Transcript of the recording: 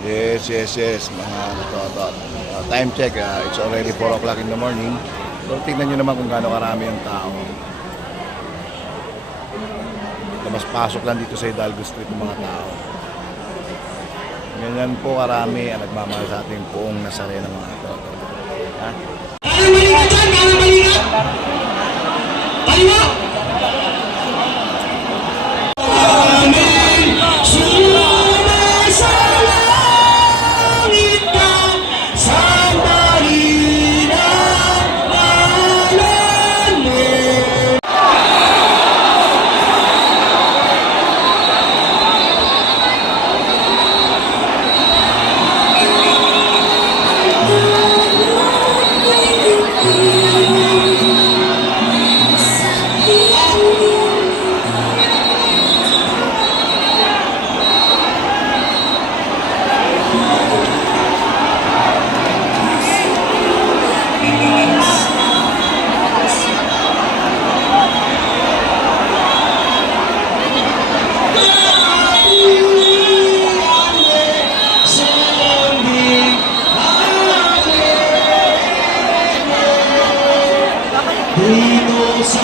Yes, yes, yes. Mga time check, it's already 4 o'clock in the morning. So tingnan nyo naman kung gaano karami ang tao. Mas pasok lang dito sa Hidalgo Street ng mga tao. Ganyan po karami ang nagmamahal sa ating Poong Nazareno mga toto. Ha? Kanan balikat dyan! Kanan balikat! Kaliwa! Dito sa